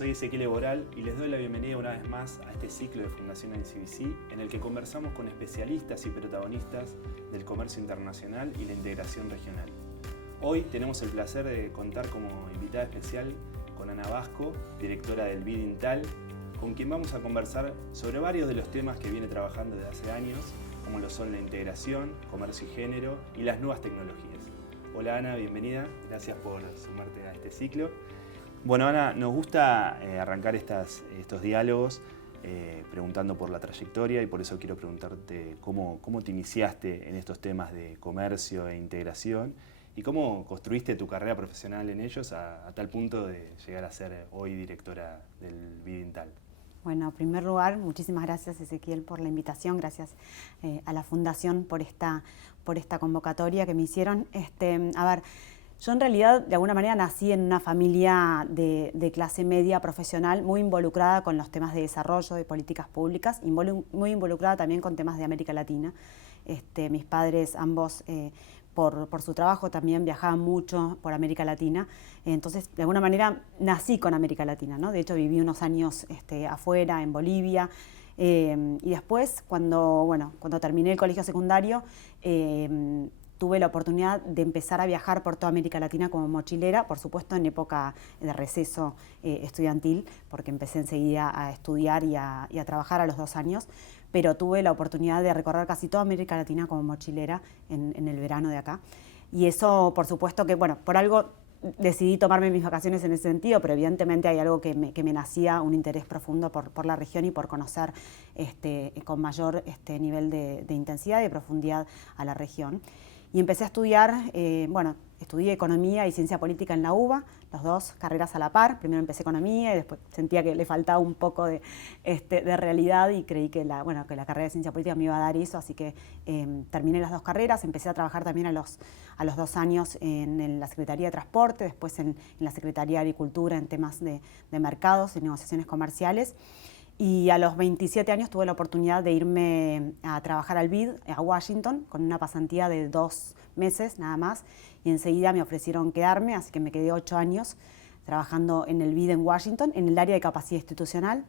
soy Ezequiel Eboral y les doy la bienvenida una vez más a este ciclo de Fundación NCBC en el que conversamos con especialistas y protagonistas del comercio internacional y la integración regional. Hoy tenemos el placer de contar como invitada especial con Ana Vasco, directora del BID INTAL, con quien vamos a conversar sobre varios de los temas que viene trabajando desde hace años, como lo son la integración, comercio y género y las nuevas tecnologías. Hola Ana, bienvenida, gracias por sumarte a este ciclo. Bueno Ana, nos gusta arrancar estos diálogos preguntando por la trayectoria y por eso quiero preguntarte cómo te iniciaste en estos temas de comercio e integración y cómo construiste tu carrera profesional en ellos a tal punto de llegar a ser hoy directora del BID INTAL. Bueno, en primer lugar, muchísimas gracias Ezequiel por la invitación, gracias a la Fundación por esta convocatoria que me hicieron. Yo en realidad de alguna manera nací en una familia de clase media profesional muy involucrada con los temas de desarrollo, de políticas públicas, y muy involucrada también con temas de América Latina. Mis padres ambos por su trabajo también viajaban mucho por América Latina, entonces de alguna manera nací con América Latina, ¿no? De hecho viví unos años afuera, en Bolivia, y después cuando terminé el colegio secundario tuve la oportunidad de empezar a viajar por toda América Latina como mochilera, por supuesto en época de receso estudiantil, porque empecé enseguida a estudiar y a trabajar a los 2 años, pero tuve la oportunidad de recorrer casi toda América Latina como mochilera en el verano de acá. Y eso, por supuesto que, por algo decidí tomarme mis vacaciones en ese sentido, pero evidentemente hay algo que me nacía, un interés profundo por la región y por conocer con mayor nivel de intensidad y de profundidad a la región. Y empecé a estudiar, estudié Economía y Ciencia Política en la UBA, las dos carreras a la par. Primero empecé Economía y después sentía que le faltaba un poco de realidad y creí que la carrera de Ciencia Política me iba a dar eso, así que terminé las dos carreras. Empecé a trabajar también a los 2 años en la Secretaría de Transporte, después en la Secretaría de Agricultura en temas de mercados y negociaciones comerciales. Y a los 27 años tuve la oportunidad de irme a trabajar al BID, a Washington, con una pasantía de 2 meses nada más. Y enseguida me ofrecieron quedarme, así que me quedé 8 años trabajando en el BID en Washington, en el área de capacidad institucional.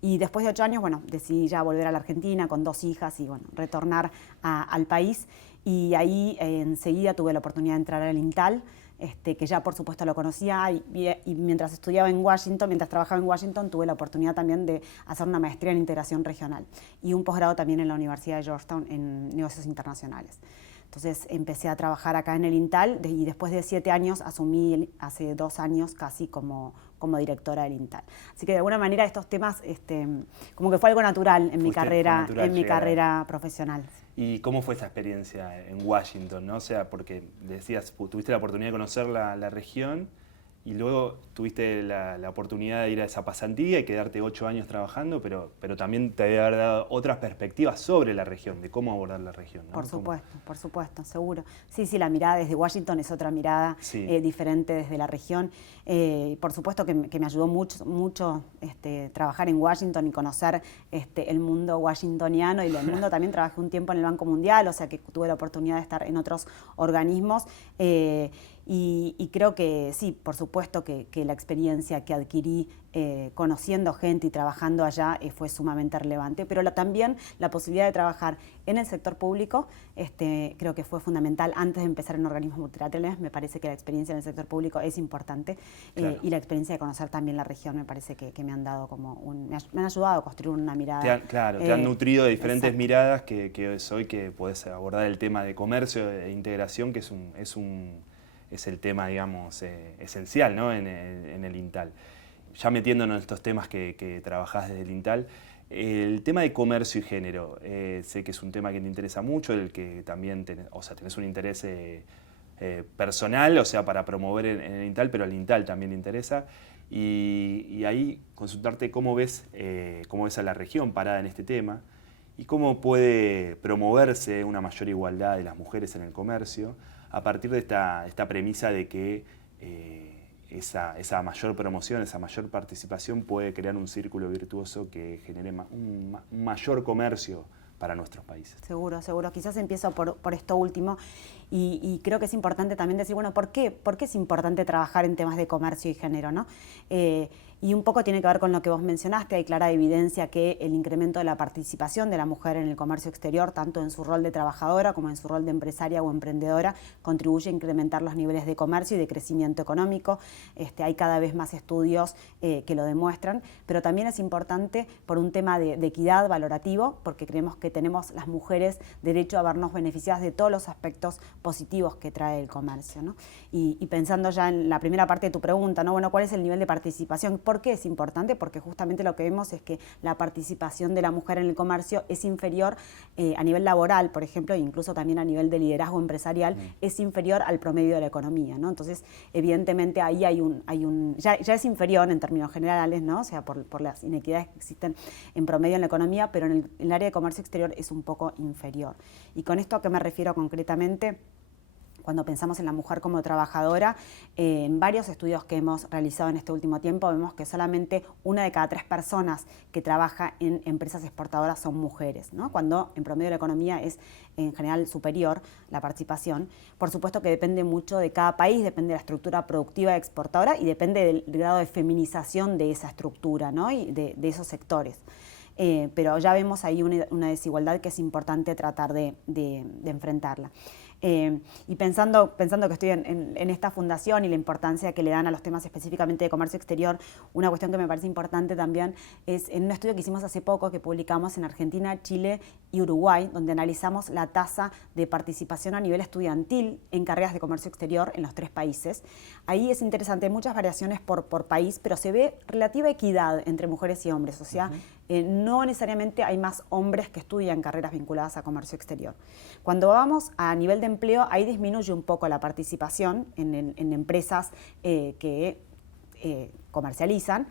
Y después de 8 años, decidí ya volver a la Argentina con 2 hijas y retornar al país. Y ahí enseguida tuve la oportunidad de entrar al INTAL, que ya por supuesto lo conocía y mientras estudiaba en Washington, mientras trabajaba en Washington, tuve la oportunidad también de hacer una maestría en integración regional y un posgrado también en la Universidad de Georgetown en negocios internacionales. Entonces empecé a trabajar acá en el INTAL y después de 7 años asumí hace 2 años casi como directora del INTAL. Así que de alguna manera estos temas como que fue algo natural en mi carrera profesional. ¿Y cómo fue esa experiencia en Washington, ¿no? O sea, porque decías, tuviste la oportunidad de conocer la región y luego tuviste la oportunidad de ir a esa pasantía y quedarte 8 años trabajando, pero también te debe haber dado otras perspectivas sobre la región, de cómo abordar la región, ¿no? Por supuesto, seguro. Sí, la mirada desde Washington es otra mirada diferente desde la región. Por supuesto que me ayudó mucho trabajar en Washington y conocer el mundo washingtoniano y el mundo. También trabajé un tiempo en el Banco Mundial, o sea que tuve la oportunidad de estar en otros organismos. Y creo que sí, por supuesto que la experiencia que adquirí conociendo gente y trabajando allá fue sumamente relevante, pero también la posibilidad de trabajar en el sector público creo que fue fundamental. Antes de empezar en organismos multilaterales, me parece que la experiencia en el sector público es importante. Claro. Y la experiencia de conocer también la región me parece que me han dado me han ayudado a construir una mirada. Te han nutrido de diferentes miradas que es hoy que podés abordar el tema de comercio e integración, que es el tema, digamos, esencial, ¿no? en el INTAL. Ya metiéndonos en estos temas que trabajás desde el INTAL, el tema de comercio y género, sé que es un tema que te interesa mucho, el que también tenés un interés personal, o sea, para promover en el INTAL, pero al INTAL también le interesa. Y ahí consultarte cómo ves a la región parada en este tema y cómo puede promoverse una mayor igualdad de las mujeres en el comercio a partir de esta premisa de que esa mayor promoción, esa mayor participación puede crear un círculo virtuoso que genere un mayor comercio para nuestros países. Seguro, seguro. Quizás empiezo por esto último y creo que es importante también decir, bueno, ¿por qué es importante trabajar en temas de comercio y género, ¿no? Y un poco tiene que ver con lo que vos mencionaste, hay clara evidencia que el incremento de la participación de la mujer en el comercio exterior, tanto en su rol de trabajadora como en su rol de empresaria o emprendedora, contribuye a incrementar los niveles de comercio y de crecimiento económico. Hay cada vez más estudios que lo demuestran, pero también es importante por un tema de equidad valorativo, porque creemos que tenemos las mujeres derecho a vernos beneficiadas de todos los aspectos positivos que trae el comercio, ¿no? Y pensando ya en la primera parte de tu pregunta, ¿no? Bueno, ¿cuál es el nivel de participación? ¿Por qué es importante? Porque justamente lo que vemos es que la participación de la mujer en el comercio es inferior a nivel laboral, por ejemplo, e incluso también a nivel de liderazgo empresarial, es inferior al promedio de la economía, ¿no? Entonces, evidentemente ahí ya es inferior en términos generales, ¿no? O sea, por las inequidades que existen en promedio en la economía, pero en el área de comercio exterior es un poco inferior. ¿Y con esto a qué me refiero concretamente? Cuando pensamos en la mujer como trabajadora, en varios estudios que hemos realizado en este último tiempo, vemos que solamente 1 de cada 3 personas que trabaja en empresas exportadoras son mujeres, ¿no? Cuando en promedio de la economía es en general superior la participación. Por supuesto que depende mucho de cada país, depende de la estructura productiva exportadora y depende del grado de feminización de esa estructura, ¿no? Y de esos sectores. Pero ya vemos ahí una desigualdad que es importante tratar de enfrentarla. Y pensando que estoy en esta fundación y la importancia que le dan a los temas específicamente de comercio exterior, una cuestión que me parece importante también es en un estudio que hicimos hace poco, que publicamos en Argentina, Chile y Uruguay, donde analizamos la tasa de participación a nivel estudiantil en carreras de comercio exterior en los 3 países. Ahí es interesante, hay muchas variaciones por país, pero se ve relativa equidad entre mujeres y hombres, o sea, no necesariamente hay más hombres que estudian carreras vinculadas a comercio exterior. Cuando vamos a nivel de empleo, ahí disminuye un poco la participación en empresas que comercializan,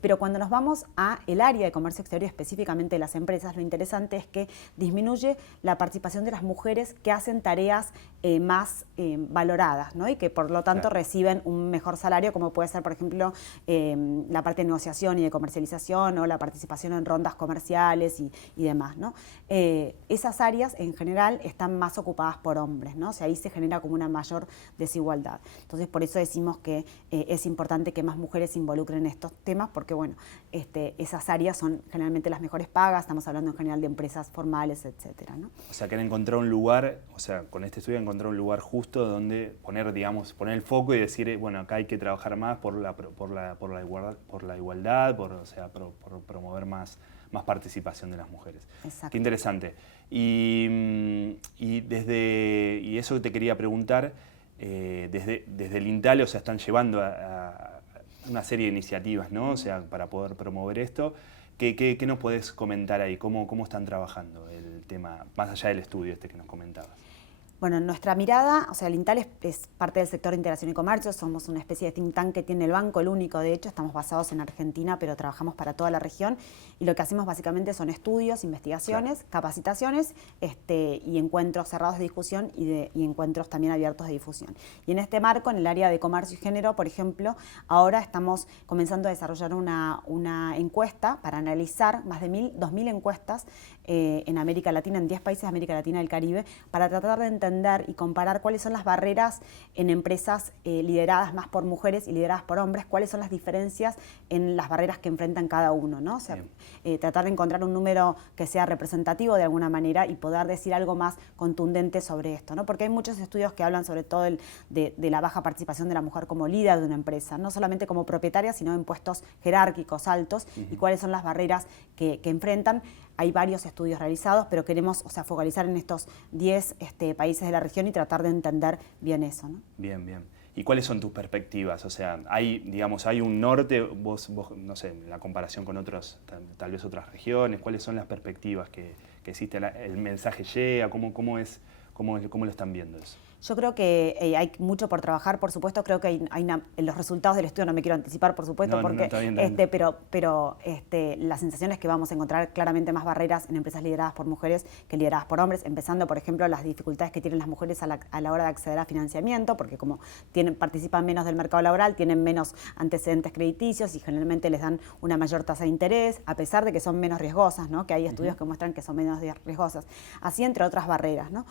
pero cuando nos vamos a el área de comercio exterior, específicamente de las empresas, lo interesante es que disminuye la participación de las mujeres que hacen tareas más valoradas, ¿no? Y que por lo tanto reciben un mejor salario, como puede ser, por ejemplo, la parte de negociación y de comercialización o la participación en rondas comerciales y demás, ¿no? Esas áreas en general están más ocupadas por hombres, ¿no? O sea, ahí se genera como una mayor desigualdad. Entonces, por eso decimos que es importante que más mujeres se involucren en estos temas, porque bueno, esas áreas son generalmente las mejores pagas, estamos hablando en general de empresas formales, etcétera, ¿no? O sea, que han encontrado un lugar, o sea, con este estudio han encontrado un lugar justo donde poner el foco y decir, bueno, acá hay que trabajar más por la igualdad, por promover más participación de las mujeres. Exacto. Qué interesante. Y eso te quería preguntar, desde el INTALE, o sea, están llevando a una serie de iniciativas, ¿no? O sea, para poder promover esto. ¿Qué nos podés comentar ahí? ¿Cómo están trabajando el tema, más allá del estudio que nos comentabas? Bueno, nuestra mirada, o sea, el INTALE es parte del sector de integración y comercio, somos una especie de think tank que tiene el banco, el único de hecho, estamos basados en Argentina, pero trabajamos para toda la región y lo que hacemos básicamente son estudios, investigaciones, capacitaciones y encuentros cerrados de discusión y encuentros también abiertos de difusión. Y en este marco, en el área de comercio y género, por ejemplo, ahora estamos comenzando a desarrollar una encuesta para analizar más de 2.000 encuestas en América Latina, en 10 países de América Latina y el Caribe, para tratar de entender y comparar cuáles son las barreras en empresas lideradas más por mujeres y lideradas por hombres, cuáles son las diferencias en las barreras que enfrentan cada uno, ¿no? O sea, tratar de encontrar un número que sea representativo de alguna manera y poder decir algo más contundente sobre esto, ¿no? Porque hay muchos estudios que hablan sobre todo de la baja participación de la mujer como líder de una empresa, no solamente como propietaria, sino en puestos jerárquicos altos y cuáles son las barreras que enfrentan. Hay varios estudios realizados, pero queremos, focalizar en estos 10 países de la región y tratar de entender bien eso, ¿no? Bien, bien. ¿Y cuáles son tus perspectivas? O sea, hay un norte, vos no sé, en la comparación con tal vez otras regiones, ¿cuáles son las perspectivas que existen? ¿El mensaje llega? ¿Cómo lo están viendo eso? Yo creo que hay mucho por trabajar, por supuesto. Creo que los resultados del estudio no me quiero anticipar, por supuesto, porque está bien, está bien. pero la sensación es que vamos a encontrar claramente más barreras en empresas lideradas por mujeres que lideradas por hombres, empezando, por ejemplo, las dificultades que tienen las mujeres a la hora de acceder a financiamiento, porque como participan menos del mercado laboral, tienen menos antecedentes crediticios y generalmente les dan una mayor tasa de interés, a pesar de que son menos riesgosas, ¿no? Que hay estudios que muestran que son menos riesgosas. Así, entre otras barreras, ¿no?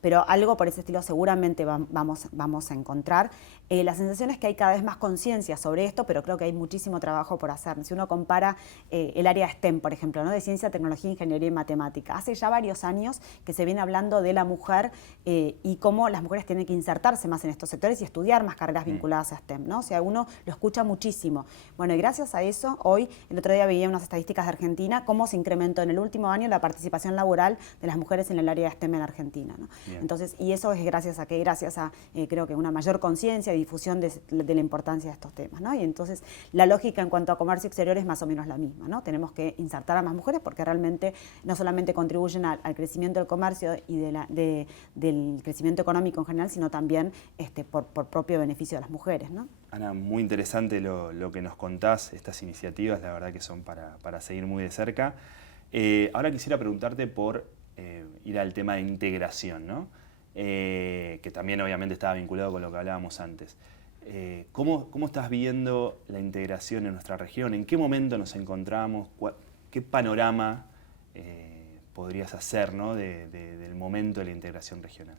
Pero algo por ese estilo seguramente vamos a encontrar. La sensación es que hay cada vez más conciencia sobre esto, pero creo que hay muchísimo trabajo por hacer. Si uno compara el área STEM, por ejemplo, ¿no? De ciencia, tecnología, ingeniería y matemática, hace ya varios años que se viene hablando de la mujer y cómo las mujeres tienen que insertarse más en estos sectores y estudiar más carreras vinculadas a STEM, ¿no? O sea, uno lo escucha muchísimo. Bueno, y gracias a eso, hoy, el otro día veía unas estadísticas de Argentina, cómo se incrementó en el último año la participación laboral de las mujeres en el área de STEM en Argentina, ¿no? Entonces, y eso es gracias a creo que una mayor conciencia y difusión de la importancia de estos temas, ¿no? Y entonces la lógica en cuanto a comercio exterior es más o menos la misma, ¿no? Tenemos que insertar a más mujeres porque realmente no solamente contribuyen al crecimiento del comercio y del crecimiento económico en general, sino también por propio beneficio de las mujeres, ¿no? Ana, muy interesante lo que nos contás, estas iniciativas, la verdad que son para seguir muy de cerca. Ahora quisiera preguntarte por ir al tema de integración, ¿no? Que también obviamente estaba vinculado con lo que hablábamos antes. ¿Cómo estás viendo la integración en nuestra región? ¿En qué momento nos encontramos? ¿Qué panorama podrías hacer, ¿no? del momento de la integración regional?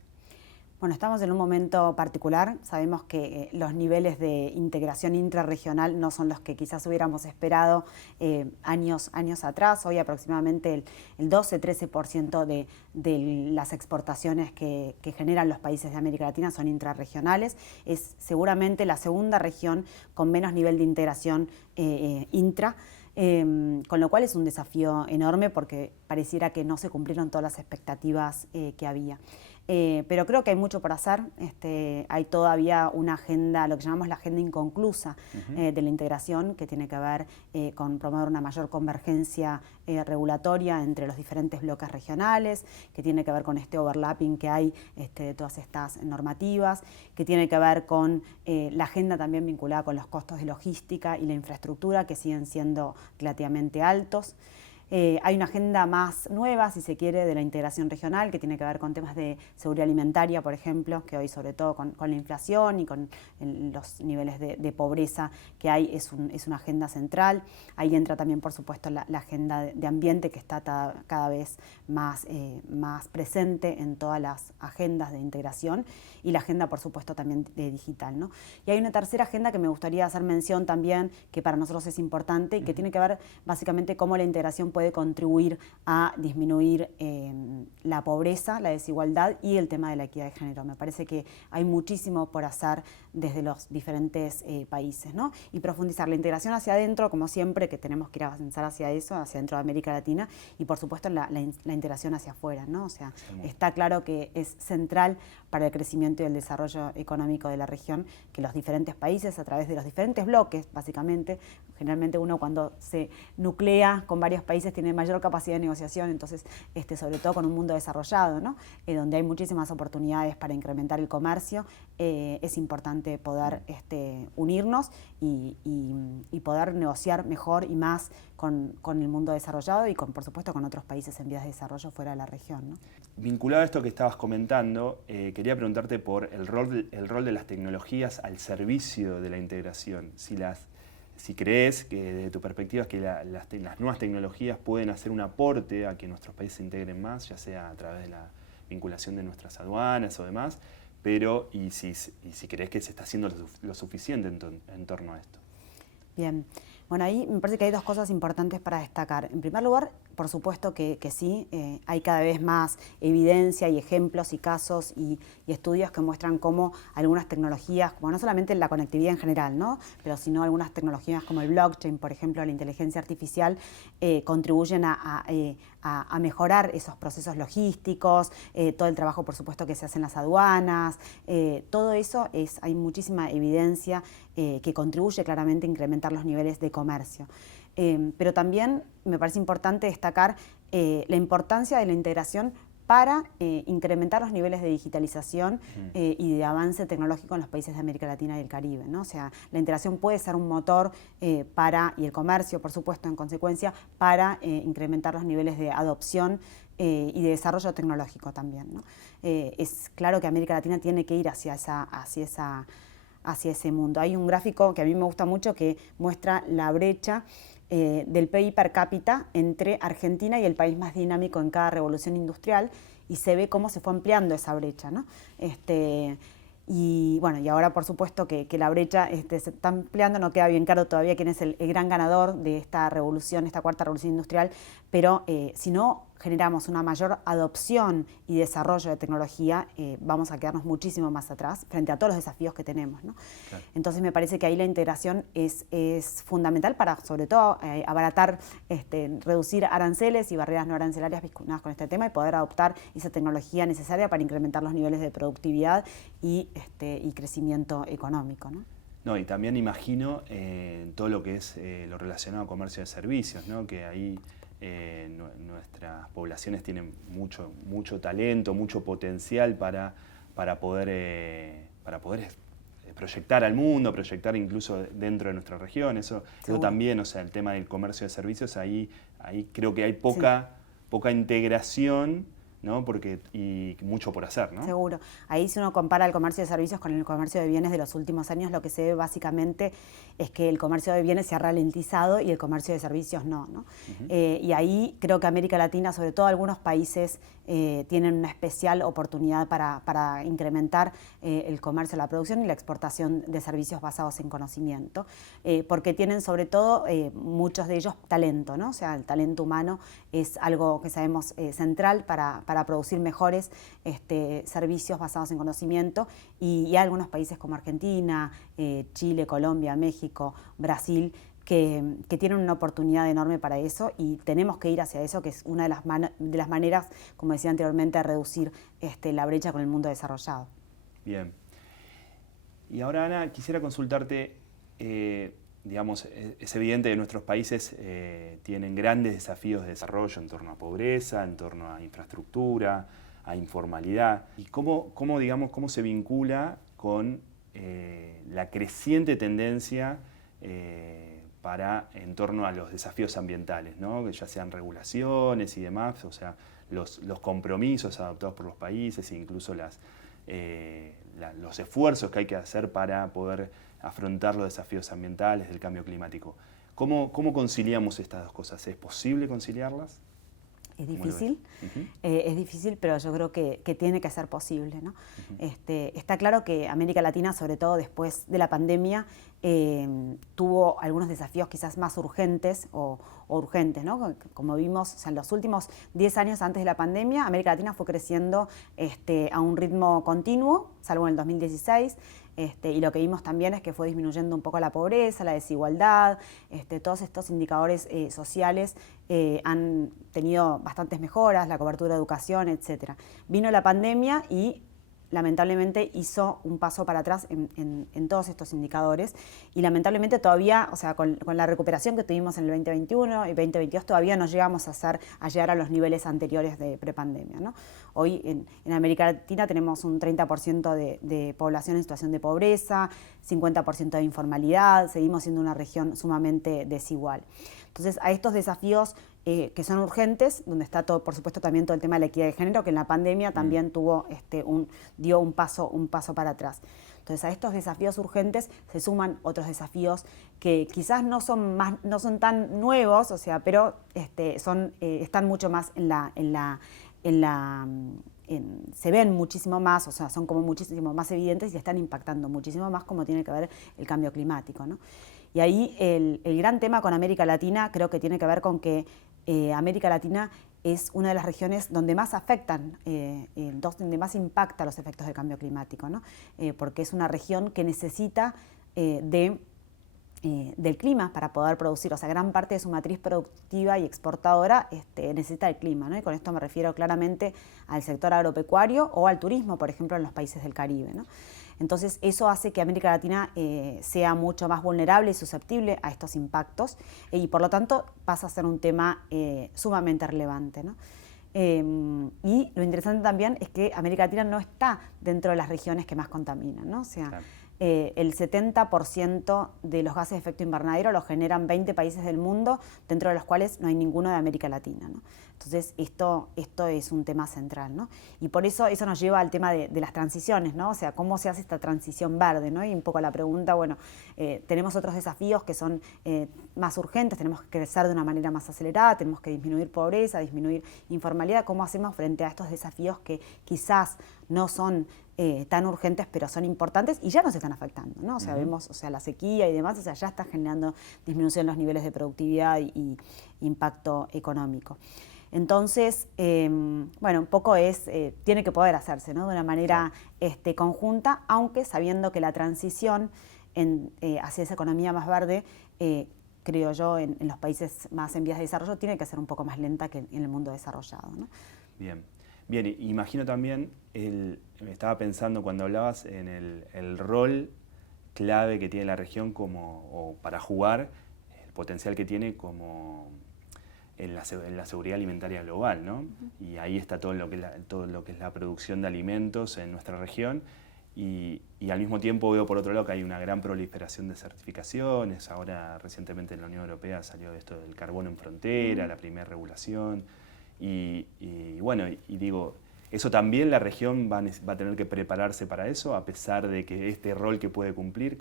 Bueno, estamos en un momento particular. Sabemos que los niveles de integración intrarregional no son los que quizás hubiéramos esperado años atrás. Hoy aproximadamente el 12-13% de las exportaciones que generan los países de América Latina son intrarregionales. Es seguramente la segunda región con menos nivel de integración intra. Con lo cual es un desafío enorme porque pareciera que no se cumplieron todas las expectativas que había. Pero creo que hay mucho por hacer. Hay todavía una agenda, lo que llamamos la agenda inconclusa de la integración, que tiene que ver con promover una mayor convergencia regulatoria entre los diferentes bloques regionales, que tiene que ver con este overlapping que hay de todas estas normativas, que tiene que ver con la agenda también vinculada con los costos de logística y la infraestructura, que siguen siendo relativamente altos. Hay una agenda más nueva, si se quiere, de la integración regional, que tiene que ver con temas de seguridad alimentaria, por ejemplo, que hoy sobre todo con la inflación y con los niveles de pobreza que hay es una agenda central. Ahí entra también, por supuesto, la agenda de ambiente, que está cada vez más presente en todas las agendas de integración, y la agenda, por supuesto, también de digital, ¿no? Y hay una tercera agenda que me gustaría hacer mención también, que para nosotros es importante y que tiene que ver básicamente cómo la integración puede contribuir a disminuir la pobreza, la desigualdad y el tema de la equidad de género. Me parece que hay muchísimo por hacer desde los diferentes países, ¿no? Y profundizar la integración hacia adentro, como siempre, que tenemos que ir a avanzar hacia eso, hacia dentro de América Latina, y por supuesto la integración hacia afuera, ¿no? O sea, está claro que es central para el crecimiento y el desarrollo económico de la región que los diferentes países, a través de los diferentes bloques, básicamente, generalmente uno cuando se nuclea con varios países tiene mayor capacidad de negociación, entonces sobre todo con un mundo desarrollado, ¿no? Donde hay muchísimas oportunidades para incrementar el comercio, es importante poder unirnos y poder negociar mejor y más con el mundo desarrollado y por supuesto con otros países en vías de desarrollo fuera de la región, ¿no? Vinculado a esto que estabas comentando, quería preguntarte por el rol de las tecnologías al servicio de la integración. Si crees que desde tu perspectiva que las nuevas tecnologías pueden hacer un aporte a que nuestros países se integren más, ya sea a través de la vinculación de nuestras aduanas o demás, y si crees que se está haciendo lo suficiente en torno a esto. Bien. Bueno, ahí me parece que hay dos cosas importantes para destacar. En primer lugar, por supuesto que sí, hay cada vez más evidencia y ejemplos y casos y estudios que muestran cómo algunas tecnologías, como no solamente la conectividad en general, ¿no? Pero sino algunas tecnologías como el blockchain, por ejemplo, la inteligencia artificial, contribuyen a mejorar esos procesos logísticos, todo el trabajo, por supuesto, que se hace en las aduanas, todo eso hay muchísima evidencia que contribuye claramente a incrementar los niveles de comercio. Pero también me parece importante destacar la importancia de la integración para incrementar los niveles de digitalización y de avance tecnológico en los países de América Latina y el Caribe, ¿no? O sea, la integración puede ser un motor y el comercio, por supuesto, en consecuencia, para incrementar los niveles de adopción y de desarrollo tecnológico también, ¿no? Es claro que América Latina tiene que ir hacia ese mundo. Hay un gráfico que a mí me gusta mucho que muestra la brecha del PIB per cápita entre Argentina y el país más dinámico en cada revolución industrial, y se ve cómo se fue ampliando esa brecha, ¿no? Y bueno, y ahora por supuesto que la brecha se está ampliando, no queda bien claro todavía quién es el gran ganador de esta revolución, esta cuarta revolución industrial, pero si no generamos una mayor adopción y desarrollo de tecnología, vamos a quedarnos muchísimo más atrás frente a todos los desafíos que tenemos, ¿no? Claro. Entonces me parece que ahí la integración es fundamental para, sobre todo, abaratar, reducir aranceles y barreras no arancelarias vinculadas con este tema y poder adoptar esa tecnología necesaria para incrementar los niveles de productividad y crecimiento económico, ¿no? No, y también imagino todo lo que es lo relacionado a comercio de servicios, ¿no? Que ahí nuestras poblaciones tienen mucho talento, mucho potencial para poder proyectar al mundo, proyectar incluso dentro de nuestra región. Eso también, o sea, el tema del comercio de servicios, ahí creo que hay poca integración, ¿no? Y mucho por hacer, ¿no? Seguro. Ahí, si uno compara el comercio de servicios con el comercio de bienes de los últimos años, lo que se ve básicamente es que el comercio de bienes se ha ralentizado y el comercio de servicios no, ¿no? Y ahí creo que América Latina, sobre todo algunos países, tienen una especial oportunidad para incrementar el comercio, la producción y la exportación de servicios basados en conocimiento, porque tienen sobre todo muchos de ellos talento, ¿no? O sea, el talento humano es algo que sabemos central para producir mejores servicios basados en conocimiento, y hay algunos países como Argentina, Chile, Colombia, México, Brasil, que tienen una oportunidad enorme para eso, y tenemos que ir hacia eso, que es una de las maneras, como decía anteriormente, de reducir la brecha con el mundo desarrollado. Bien. Y ahora, Ana, quisiera consultarte, digamos, es evidente que nuestros países tienen grandes desafíos de desarrollo en torno a pobreza, en torno a infraestructura, a informalidad. ¿Y cómo se vincula con la creciente tendencia en torno a los desafíos ambientales, ¿no? Ya sean regulaciones y demás, o sea, los compromisos adoptados por los países e incluso los esfuerzos que hay que hacer para poder afrontar los desafíos ambientales del cambio climático? ¿Cómo conciliamos estas dos cosas? ¿Es posible conciliarlas? Es difícil, es difícil, pero yo creo que tiene que ser posible, ¿no? Está claro que América Latina, sobre todo después de la pandemia, tuvo algunos desafíos quizás más urgentes o urgentes, ¿no? Como vimos, o sea, en los últimos 10 años antes de la pandemia, América Latina fue creciendo a un ritmo continuo, salvo en el 2016. Y lo que vimos también es que fue disminuyendo un poco la pobreza, la desigualdad, todos estos indicadores sociales han tenido bastantes mejoras, la cobertura de educación, etc. Vino la pandemia y lamentablemente hizo un paso para atrás en todos estos indicadores, y lamentablemente todavía, o sea, con la recuperación que tuvimos en el 2021 y 2022, todavía no llegamos a llegar a los niveles anteriores de prepandemia, ¿no? Hoy en América Latina tenemos un 30% de población en situación de pobreza, 50% de informalidad, seguimos siendo una región sumamente desigual. Entonces, a estos desafíos que son urgentes, donde está todo, por supuesto, también todo el tema de la equidad de género, que en la pandemia también dio un paso para atrás. Entonces, a estos desafíos urgentes se suman otros desafíos que quizás no son tan nuevos, o sea, pero están mucho más se ven muchísimo más, o sea, son como muchísimo más evidentes y están impactando muchísimo más, como tiene que ver el cambio climático, ¿no? Y ahí el gran tema con América Latina creo que tiene que ver con que América Latina es una de las regiones donde más afectan, donde más impacta los efectos del cambio climático, ¿no? Porque es una región que necesita del clima para poder producir, o sea, gran parte de su matriz productiva y exportadora necesita el clima, ¿no? Y con esto me refiero claramente al sector agropecuario o al turismo, por ejemplo, en los países del Caribe, ¿no? Entonces, eso hace que América Latina sea mucho más vulnerable y susceptible a estos impactos, y por lo tanto pasa a ser un tema sumamente relevante, ¿no? Y lo interesante también es que América Latina no está dentro de las regiones que más contaminan, ¿no? O sea, Claro. El 70% de los gases de efecto invernadero los generan 20 países del mundo, dentro de los cuales no hay ninguno de América Latina, ¿no? Entonces, esto es un tema central, ¿no? Y por eso nos lleva al tema de las transiciones, ¿no? O sea, cómo se hace esta transición verde, ¿no? Y un poco la pregunta, bueno, tenemos otros desafíos que son más urgentes, tenemos que crecer de una manera más acelerada, tenemos que disminuir pobreza, disminuir informalidad. ¿Cómo hacemos frente a estos desafíos que quizás no son tan urgentes, pero son importantes y ya nos están afectando, ¿no? O sea, vemos, o sea, la sequía y demás, o sea, ya está generando disminución en los niveles de productividad y impacto económico. Entonces, bueno, un poco tiene que poder hacerse, ¿no? De una manera conjunta, aunque sabiendo que la transición hacia esa economía más verde, creo yo, en los países más en vías de desarrollo, tiene que ser un poco más lenta que en el mundo desarrollado, ¿no? Bien. Bien, imagino también, estaba pensando cuando hablabas en el rol clave que tiene la región o para jugar, el potencial que tiene como en la seguridad alimentaria global, ¿no? Y ahí está todo lo que es la producción de alimentos en nuestra región y al mismo tiempo veo por otro lado que hay una gran proliferación de certificaciones. Ahora recientemente en la Unión Europea salió esto del carbono en frontera, la primera regulación. Y bueno, y digo, eso también la región va a tener que prepararse para eso, a pesar de que este rol que puede cumplir.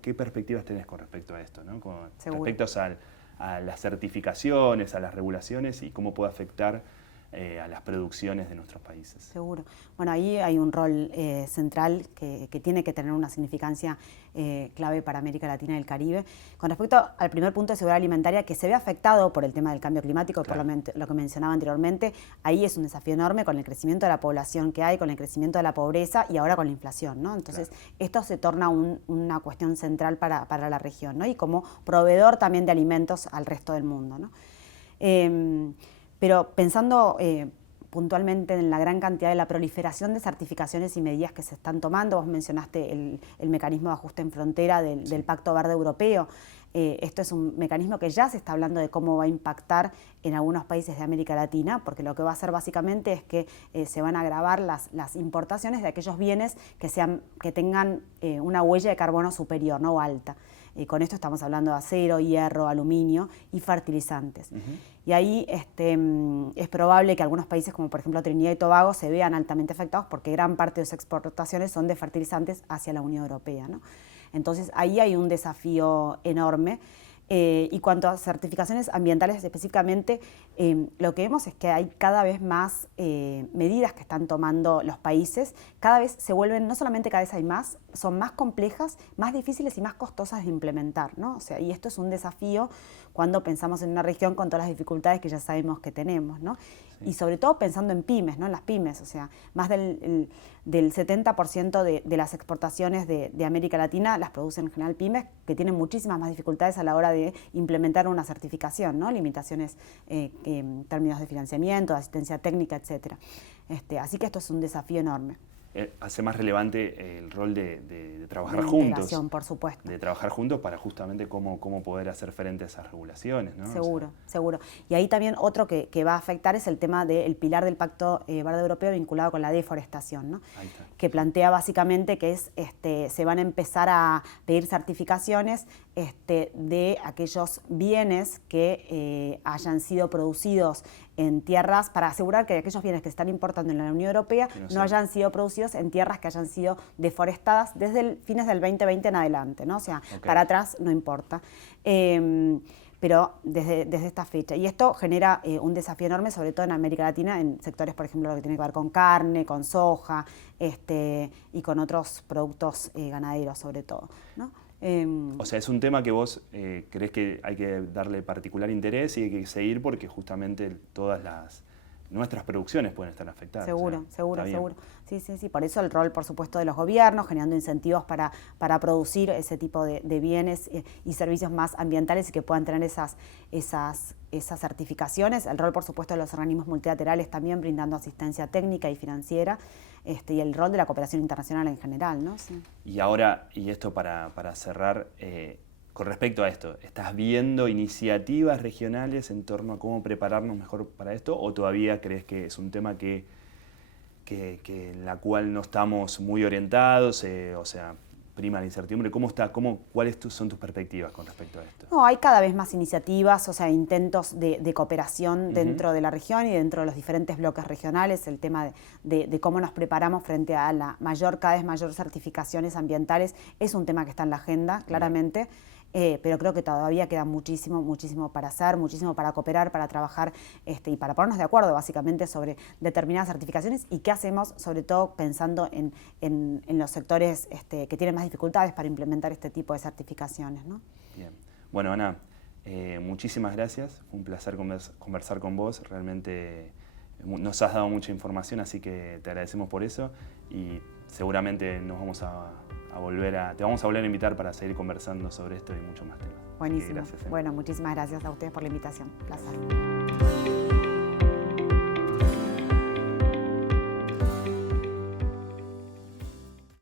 ¿Qué perspectivas tenés con respecto a esto, ¿no? Con respecto a las certificaciones, a las regulaciones y cómo puede afectar a las producciones de nuestros países? Seguro. Bueno, ahí hay un rol central que tiene que tener una significancia clave para América Latina y el Caribe. Con respecto al primer punto de seguridad alimentaria, que se ve afectado por el tema del cambio climático, claro, por lo que mencionaba anteriormente, ahí es un desafío enorme con el crecimiento de la población que hay, con el crecimiento de la pobreza y ahora con la inflación, ¿no? Entonces, claro, esto se torna una cuestión central para la región, ¿no? Y como proveedor también de alimentos al resto del mundo, ¿no? Pero pensando puntualmente en la gran cantidad de la proliferación de certificaciones y medidas que se están tomando, vos mencionaste el mecanismo de ajuste en frontera del Pacto Verde Europeo. Esto es un mecanismo que ya se está hablando de cómo va a impactar en algunos países de América Latina, porque lo que va a hacer básicamente es que se van a gravar las importaciones de aquellos bienes que tengan una huella de carbono superior, no alta. Con esto estamos hablando de acero, hierro, aluminio y fertilizantes. Y ahí es probable que algunos países, como por ejemplo Trinidad y Tobago, se vean altamente afectados porque gran parte de sus exportaciones son de fertilizantes hacia la Unión Europea, ¿no? Entonces ahí hay un desafío enorme. Y cuanto a certificaciones ambientales específicamente, lo que vemos es que hay cada vez más medidas que están tomando los países, cada vez se vuelven, no solamente cada vez hay más, son más complejas, más difíciles y más costosas de implementar, ¿no? O sea, y esto es un desafío cuando pensamos en una región con todas las dificultades que ya sabemos que tenemos, ¿no? Sí. Y sobre todo pensando en pymes, ¿no? En las pymes, o sea, más del 70% de las exportaciones de América Latina las producen en general pymes, que tienen muchísimas más dificultades a la hora de implementar una certificación, ¿no? Limitaciones en términos de financiamiento, de asistencia técnica, etc. Así que esto es un desafío enorme. Hace más relevante el rol de trabajar de juntos. Por supuesto. De trabajar juntos para justamente cómo poder hacer frente a esas regulaciones, ¿no? Seguro, seguro. Y ahí también otro que va a afectar es el tema del pilar del Pacto Verde Europeo vinculado con la deforestación, ¿no? Ahí está. Que plantea básicamente que se van a empezar a pedir certificaciones de aquellos bienes que hayan sido producidos en tierras, para asegurar que aquellos bienes que se están importando en la Unión Europea no hayan sido producidos en tierras que hayan sido deforestadas desde fines del 2020 en adelante, ¿no? O sea, para atrás no importa. Pero desde esta fecha. Y esto genera un desafío enorme, sobre todo en América Latina, en sectores, por ejemplo, lo que tiene que ver con carne, con soja, y con otros productos ganaderos, sobre todo, ¿no? O sea, es un tema que vos creés que hay que darle particular interés y hay que seguir porque justamente nuestras producciones pueden estar afectadas. Seguro, o sea, seguro. Sí. Por eso el rol, por supuesto, de los gobiernos, generando incentivos para producir ese tipo de bienes y servicios más ambientales y que puedan tener esas certificaciones. El rol, por supuesto, de los organismos multilaterales también brindando asistencia técnica y financiera. Y el rol de la cooperación internacional en general, ¿no? Sí. Y ahora, y esto para cerrar, con respecto a esto, ¿estás viendo iniciativas regionales en torno a cómo prepararnos mejor para esto o todavía crees que es un tema que en la cual no estamos muy orientados, o sea, prima la incertidumbre? ¿Cuáles son tus perspectivas con respecto a esto? No, hay cada vez más iniciativas, o sea, intentos de cooperación dentro de la región y dentro de los diferentes bloques regionales. El tema de cómo nos preparamos frente a cada vez mayor certificaciones ambientales es un tema que está en la agenda, claramente. Pero creo que todavía queda muchísimo para hacer, muchísimo para cooperar, para trabajar y para ponernos de acuerdo básicamente sobre determinadas certificaciones y qué hacemos, sobre todo pensando en los sectores que tienen más dificultades para implementar este tipo de certificaciones, ¿no? Bien. Bueno, Ana, muchísimas gracias. Fue un placer conversar con vos. Realmente nos has dado mucha información, así que te agradecemos por eso y seguramente te vamos a volver a invitar para seguir conversando sobre esto y muchos más temas. Buenísimo. Gracias. Bueno, muchísimas gracias a ustedes por la invitación. Un placer.